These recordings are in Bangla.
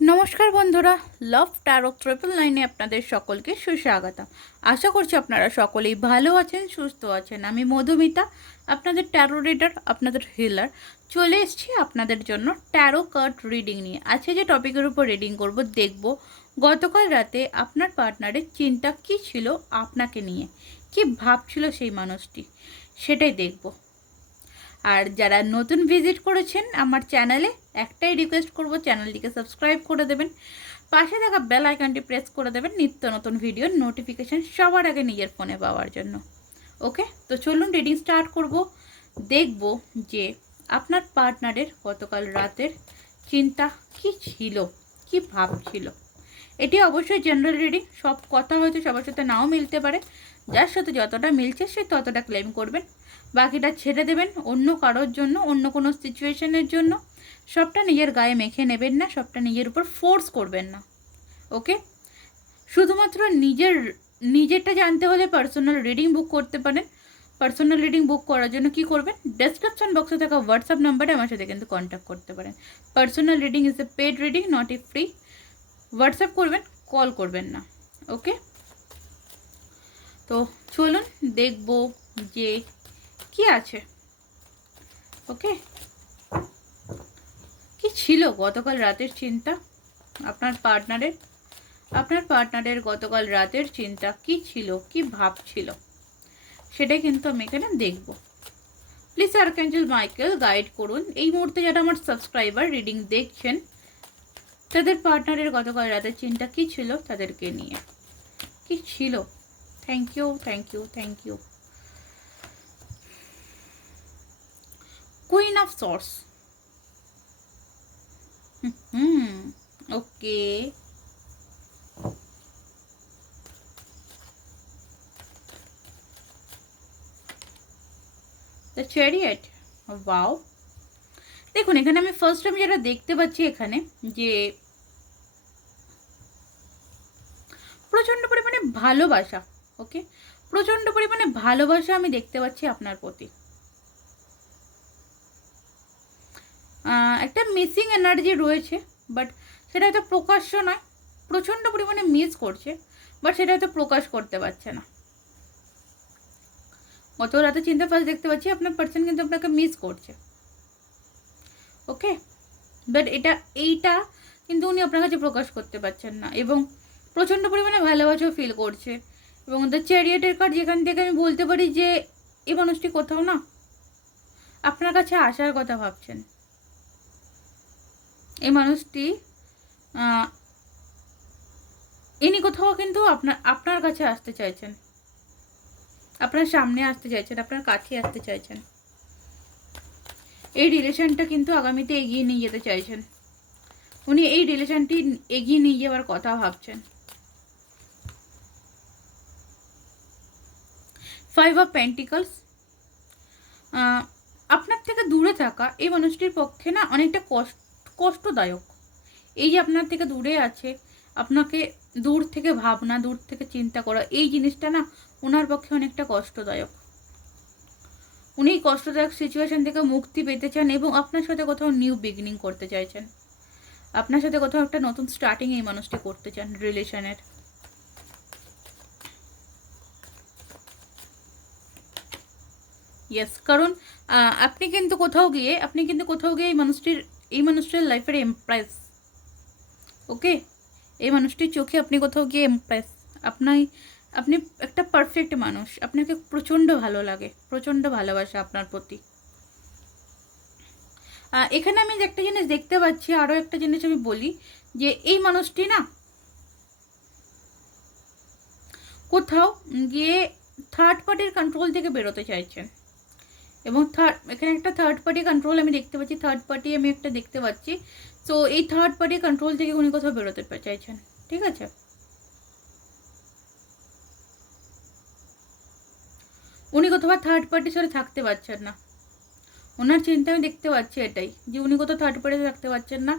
নমস্কার বন্ধুরা লাভ ট্যারো ট্রিপল নাইনে আপনাদের সকলকে সুস্বাগতম আশা করছি আপনারা সকলেই ভালো আছেন, সুস্থ আছেন। আমি মধুমিতা, আপনাদের ট্যারো রিডার আপনাদের হিলার চলে এসেছি আপনাদের জন্য ট্যারো কার্ড রিডিং নিয়ে। আজকে যে টপিকের উপর রিডিং করব, দেখব গতকাল রাতে আপনার পার্টনারের চিন্তা কী ছিল আপনাকে নিয়ে? কি ভাবছিল সেই মানুষটি? সেটাই দেখব। আর যারা নতুন ভিজিট করেছেন আমার চ্যানেলে, একটাই রিকোয়েস্ট করব, চ্যানেলটিকে সাবস্ক্রাইব করে দেবেন। পাশে থাকা বেল আইকনটি প্রেস করে দেবেন, নিত্য নতুন ভিডিওর নোটিফিকেশান সবার আগে নিজের ফোনে পাওয়ার জন্য। ওকে তো চলুন রিডিং স্টার্ট করব। দেখব যে আপনার পার্টনারের গতকাল রাতের চিন্তা কি ছিল, কি ভাবছিল এটি অবশ্যই জেনারেল রিডিং সব কথা হয়তো সবার সাথে নাও মিলতে পারে। যার সাথে যতটা মিলছে সে ততটা ক্লেম করবেন। বাকিটা ছেড়ে দেবেন অন্য কারোর জন্য, অন্য কোনো সিচুয়েশনের জন্য। সবটা নিজের গায়ে মেখে নেবেন না, সবটা নিজের উপর ফোর্স করবেন না। ওকে? শুধুমাত্র নিজের, নিজেরটা জানতে হলে পার্সোনাল রিডিং বুক করতে পারেন। পার্সোনাল রিডিং বুক করার জন্য কি করবেন? ডেসক্রিপশন বক্সে থাকা হোয়াটসঅ্যাপ নাম্বারে আমার সাথে কিন্তু কন্ট্যাক্ট করতে পারেন। Personal reading is a paid reading not a free WhatsApp করবেন কল করবেন না। ওকে? তো চলুন, দেখব যে কি আছে? ওকে কি ছিল গতকাল রাতের চিন্তা? আপনার পার্টনারের আপনার পার্টনারের গতকাল রাতের চিন্তা কি ছিল, কি ভাবছিল সেটাই কিন্তু আমি এখানে দেখব। প্লিজ আর্কেঞ্জেল মাইকেল গাইড করুন। এই মুহূর্তে যারা আমার সাবস্ক্রাইবার রিডিং দেখছেন, তাদের পার্টনারের গতকাল রাতের চিন্তা কি ছিল, তাদেরকে নিয়ে। কি ছিল? Thank you thank you thank you of course hmm okay the chariot wow দেখুন, এখানে আমি ফার্স্ট আমি যেটা দেখতে পাচ্ছি এখানে যে প্রচণ্ড পরিমাণে ভালোবাসা ওকে প্রচণ্ড পরিমাণে ভালোবাসা আমি দেখতে পাচ্ছি আপনার প্রতি। একটা মিসিং এনার্জি রয়েছে বাট সেটা হয়তো প্রকাশ্য নয়, প্রচণ্ড পরিমাণে মিস করছে বাট সেটা হয়তো প্রকাশ করতে পারছে না। গত রাতে চিন্তা ফার্স্ট দেখতে পাচ্ছি, আপনার পার্সন কিন্তু আপনাকে মিস করছে। ওকে বাট এটা, এইটা কিন্তু উনি আপনার কাছে প্রকাশ করতে পারছেন না, এবং প্রচণ্ড পরিমাণে ভালোবাসাও ফিল করছে, এবং দ্য চ্যারিয়েটের কার্ড যেখান থেকে আমি বলতে পারি যে, এই মানুষটি কোথাও না, আপনার কাছে আসার কথা ভাবছেন। এই মানুষটি ইনি কোথাও কিন্তু আপনার আপনার কাছে আসতে চাইছেন। আপনার সামনে আসতে চাইছেন, আপনার কাছে আসতে চাইছেন। এই রিলেশনটা কিন্তু আগামীতে এগিয়ে নিয়ে যেতে চাইছেন। উনি এই রিলেশনটি এগিয়ে নিয়ে যাওয়ার কথা ভাবছেন। ফাইভ অফ পেন্টিকলস আপনার থেকে দূরে থাকা এই মানুষটির পক্ষে না অনেকটা কষ্ট কষ্টদায়ক। এই যে আপনার থেকে দূরে আছে, আপনাকে দূর থেকে ভাবনা, দূর থেকে চিন্তা করা, এই জিনিসটা না ওনার পক্ষে অনেকটা কষ্টদায়ক। উনি কষ্টদায়ক সিচুয়েশন থেকে মুক্তি পেতে চান এবং আপনার সাথে কোথাও নিউ বিগিনিং করতে চাইছেন। আপনার সাথে কোথাও একটা নতুন স্টার্টিং এই মানুষটি করতে চান রিলেশনের ইয়েস কারণ আপনি কিন্তু কোথাও গিয়ে, আপনি কিন্তু কোথাও গিয়ে এই মানুষটির এই মানুষটির লাইফের এমপ্রেস ওকে এই মানুষটির চোখে আপনি কোথাও গিয়ে এমপ্রেস আপনার আপনি একটা পারফেক্ট মানুষ। আপনাকে প্রচণ্ড ভালো লাগে, প্রচণ্ড ভালোবাসা আপনার প্রতি। এখানে আমি একটা জিনিস দেখতে পাচ্ছি, আরও একটা জিনিস আমি বলি, যে এই মানুষটি না, কোথাও গিয়ে থার্ড পার্টির কন্ট্রোল থেকে বেরোতে চাইছেন। এবং থার্ড এখানে একটা থার্ড পার্টি কন্ট্রোল আমি দেখতে পাচ্ছি। থার্ড পার্টি আমি একটা দেখতে পাচ্ছি। সো এই থার্ড পার্টি কন্ট্রোল থেকে উনি কোথাও বেরোতে চাইছেন, ঠিক আছে? উনি কোথাও থার্ড পার্টির সাথে থাকতে পারছেন না। ওনার চিন্তা আমি দেখতে পাচ্ছি এটাই, যে উনি কোথাও থার্ড পার্টিতে থাকতে পারছেন না।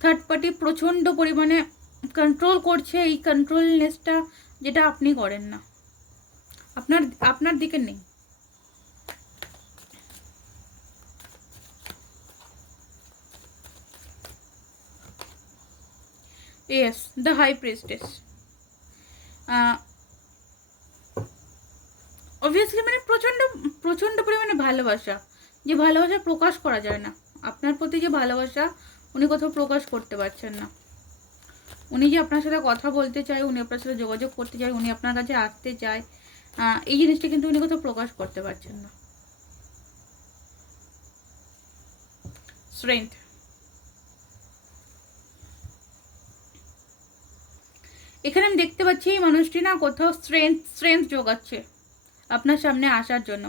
থার্ড পার্টি প্রচণ্ড পরিমাণে কন্ট্রোল করছে এই কন্ট্রোলনেসটা যেটা আপনি করেন না। আপনার আপনার দিকে নেই। Yes the high priestess obviously মানে প্রচণ্ড প্রচণ্ড পরিমাণে ভালোবাসা। যে ভালোবাসা প্রকাশ করা যায় না। আপনার প্রতি যে ভালোবাসা, উনি কোথাও প্রকাশ করতে পারছেন না। উনি যে আপনার সাথে কথা বলতে চায়, উনি আপনার সাথে যোগাযোগ করতে চায়, উনি আপনার কাছে আসতে চায় এই জিনিসটা কিন্তু উনি কোথাও প্রকাশ করতে পারছেন না। স্ট্রেংথ এখানে আমি দেখতে পাচ্ছি এই মানুষটি না কোথাও স্ট্রেংথ স্ট্রেংথ যোগাচ্ছে আপনার সামনে আসার জন্য,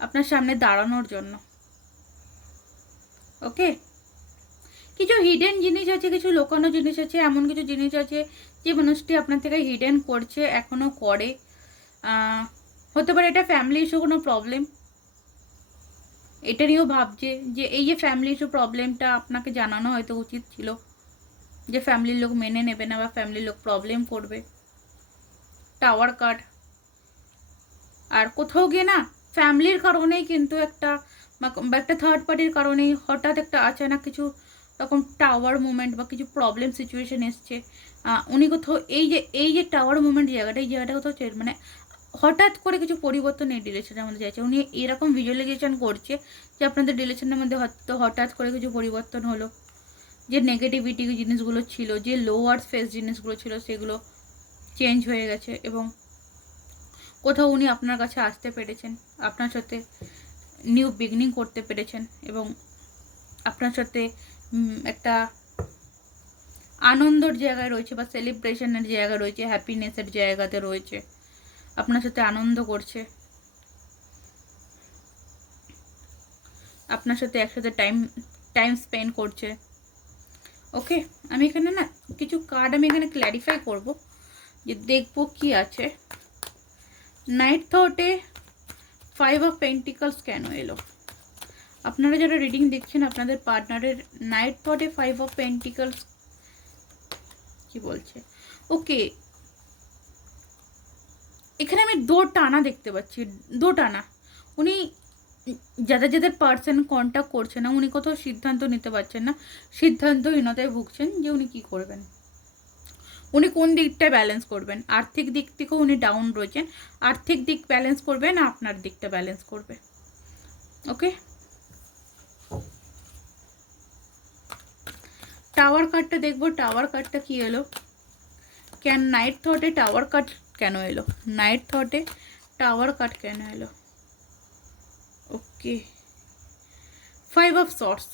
আপনার সামনে দাঁড়ানোর জন্য। ওকে কিছু হিডেন জিনিস আছে, কিছু লোকানো জিনিস আছে, এমন কিছু জিনিস আছে যে মানুষটি আপনার থেকে হিডেন করছে এখনও করে। হতে পারে এটা ফ্যামিলি ইস্যু কোনো প্রবলেম এটা নিয়েও ভাবছে যে এই যে ফ্যামিলি ইস্যু প্রবলেমটা আপনাকে জানানো হয়তো উচিত ছিল। যে ফ্যামিলির লোক মেনে নেবে না বা ফ্যামিলির লোক প্রবলেম করবে। টাওয়ার কাট আর কোথাও গিয়ে না ফ্যামিলির কারণেই কিন্তু একটা বা- একটা থার্ড পার্টির কারণেই হঠাৎ একটা আচানক কিছু রকম টাওয়ার মুভমেন্ট বা কিছু প্রবলেম সিচুয়েশন এসছে। উনি কোথাও এই যে এই যে টাওয়ার মুভমেন্ট জায়গাটা, এই জায়গাটা কোথাও চে- মানে হঠাৎ করে কিছু পরিবর্তন এই রিলেশনের মধ্যে যাচ্ছে। উনি এরকম ভিজুয়ালাইজেশন করছে যে আপনাদের রিলেশনের মধ্যে হঠাৎ করে কিছু পরিবর্তন হলো। যে নেগেটিভিটি জিনিসগুলো ছিল, যে লোয়ার ফেস জিনিসগুলো ছিল, সেগুলো চেঞ্জ হয়ে গেছে এবং কোথাও উনি আপনার কাছে আসতে পেরেছেন, আপনার সাথে নিউ বিগনিং করতে পেরেছেন এবং আপনার সাথে একটা আনন্দর জায়গায় রয়েছে বা সেলিব্রেশনের জায়গা রয়েছে হ্যাপিনেসের জায়গাতে রয়েছে, আপনার সাথে আনন্দ করছে। আপনার সাথে একসাথে টাইম টাইম স্পেন্ড করছে। ওকে, আমি এখানে না কিছু কার্ড আমি এখানে ক্ল্যারিফাই করব, যে দেখব কি আছে। নাইট থটে ফাইভ অফ পেন্টিকলস কেন এলো? আপনারা যারা রিডিং দেখছেন, আপনাদের পার্টনারের নাইট থটে ফাইভ অফ পেন্টিকলস কি বলছে? ওকে, এখানে আমি দো টানা দেখতে পাচ্ছি, দো টানা। উনি যাদের যাদের পার্সন কন্ট্যাক্ট করছে না, উনি কোথাও সিদ্ধান্ত নিতে পারছেন না, সিদ্ধান্তহীনতায় ভুগছেন যে উনি কি করবেন। উনি কোন দিকটায় ব্যালেন্স করবেন? আর্থিক দিক থেকেও উনি ডাউন রয়েছেন, আর্থিক দিক ব্যালেন্স করবে না আপনার দিকটা ব্যালেন্স করবে? ওকে টাওয়ার কার্ডটা দেখব টাওয়ার কার্ডটা কি এলো? কেন নাইট থটে টাওয়ার কার্ড কেন এলো? নাইট থটে টাওয়ার কার্ড কেন এলো? ওকে। ফাইভ অফ শর্টস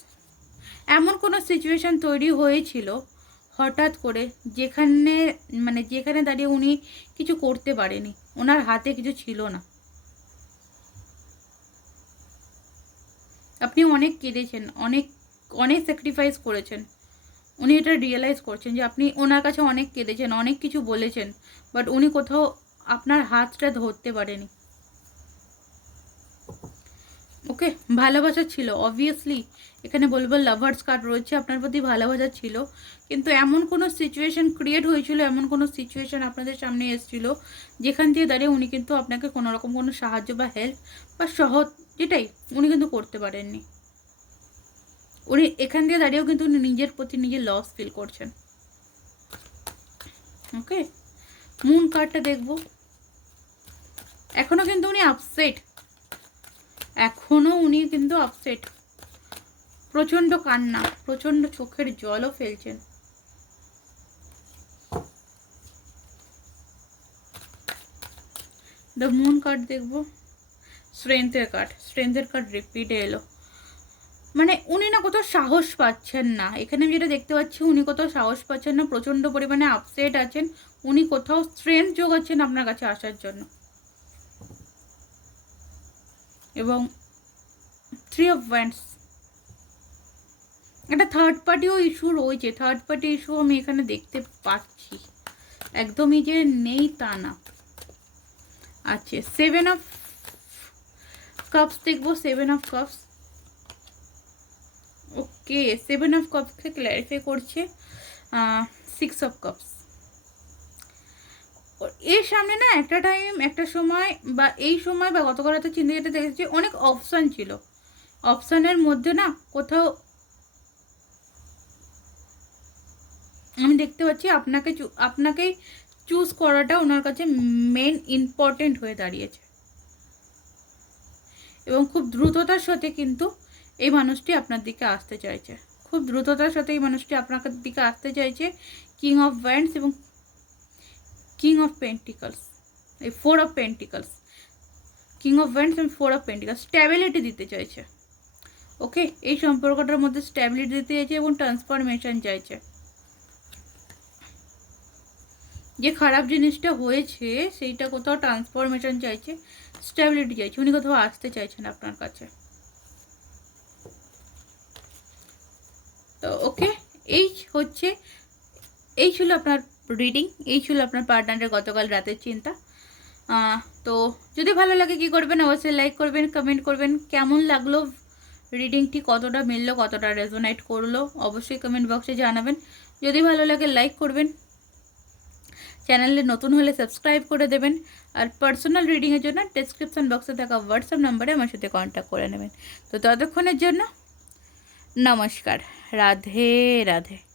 এমন কোনো সিচুয়েশান তৈরি হয়েছিল হঠাৎ করে যেখানে মানে যেখানে দাঁড়িয়ে উনি কিছু করতে পারেনি। ওনার হাতে কিছু ছিল না। আপনি অনেক কেঁদেছেন, অনেক অনেক স্যাক্রিফাইস করেছেন। উনি এটা রিয়েলাইজ করছেন যে আপনি ওনার কাছে অনেক কেঁদেছেন, অনেক কিছু বলেছেন বাট উনি কোথাও আপনার হাতটা ধরতে পারেনি। ওকে, ভালোবাসা ছিল অবভিয়াসলি এখানে বলব লাভার্স কার্ড রয়েছে, আপনার প্রতি ভালোবাসা ছিল। কিন্তু এমন কোনো সিচুয়েশন ক্রিয়েট হয়েছিল, এমন কোনো সিচুয়েশন আপনাদের সামনে এসেছিল, যেখান দিয়ে দাঁড়িয়ে উনি কিন্তু আপনাকে কোনো রকম কোনো সাহায্য বা হেল্প বা সহজ যেটাই, উনি কিন্তু করতে পারেননি। উনি এখান দিয়ে দাঁড়িয়েও কিন্তু উনি নিজের প্রতি নিজের লস ফিল করছেন। ওকে মুন কার্ডটা দেখব। এখনও কিন্তু উনি আপসেট এখনও উনি কিন্তু আপসেট প্রচণ্ড কান্না প্রচণ্ড চোখের জলও ফেলছেন। দ্য মুন কার্ড দেখব। স্ট্রেংথের কার্ড স্ট্রেংথের কার্ড রিপিটে এলো। মানে উনি না কোথাও সাহস পাচ্ছেন না। এখানে আমি যেটা দেখতে পাচ্ছি, উনি কোথাও সাহস পাচ্ছেন না, প্রচণ্ড পরিমাণে আপসেট আছেন। উনি কোথাও স্ট্রেংথ যোগাচ্ছেন আপনার কাছে আসার জন্য। এবং থ্রি অফ ওয়ান্ডস একটা থার্ড পার্টিও ইস্যু রয়েছে। থার্ড পার্টি ইস্যু আমি এখানে দেখতে পাচ্ছি। একদমই যে নেই তা না। আছে সেভেন অফ কাপস দেখব seven of cups okay seven of কাপসকে clarify করছে সিক্স অফ কাপস এর সামনে না একটা টাইম একটা সময় বা এই সময় বা গতকাল রাতে চিন্তা যেটা দেখেছি, অনেক অপশান ছিল। অপশানের মধ্যে না কোথাও আমি দেখতে পাচ্ছি আপনাকে আপনাকেই চুজ করাটা ওনার কাছে মেন ইম্পর্টেন্ট হয়ে দাঁড়িয়েছে। এবং খুব দ্রুততার সাথে কিন্তু এই মানুষটি আপনার দিকে আসতে চাইছে। খুব দ্রুততার সাথে এই মানুষটি আপনার দিকে আসতে চাইছে। কিং অফ ব্যান্ডস এবং কিং অফ পেন্টিকলস এই four of pentacles king of wands এবং ফোর অফ পেন্টিকলস স্ট্যাবিলিটি দিতে চাইছে। ওকে এই সম্পর্কটার মধ্যে স্ট্যাবিলিটি দিতে চাইছে এবং ট্রান্সফরমেশন চাইছে। যে খারাপ জিনিসটা হয়েছে, সেইটা কোথাও ট্রান্সফরমেশন চাইছে স্ট্যাবিলিটি চাইছে। উনি কোথাও আসতে চাইছেন আপনার কাছে। তো ওকে এই হচ্ছে, এই ছিল আপনার রিডিং এই ছিল আপনার পার্টনারের গতকাল রাতের চিন্তা। তো যদি ভালো লাগে কি করবেন, অবশ্যই লাইক করবেন কমেন্ট করবেন। কেমন লাগল রিডিংটি কতটা মিললো, কতটা রেজোনাইট করল, অবশ্যই কমেন্ট বক্সে জানাবেন। যদি ভালো লাগে লাইক করবেন। চ্যানেলে নতুন হলে সাবস্ক্রাইব করে দেবেন। আর পার্সোনাল রিডিংয়ের জন্য ডেসক্রিপশন বক্সে থাকা হোয়াটসঅ্যাপ নাম্বারে আমার সাথে কন্ট্যাক্ট করে নেবেন। তো ততক্ষণের জন্য নমস্কার। রাধে রাধে।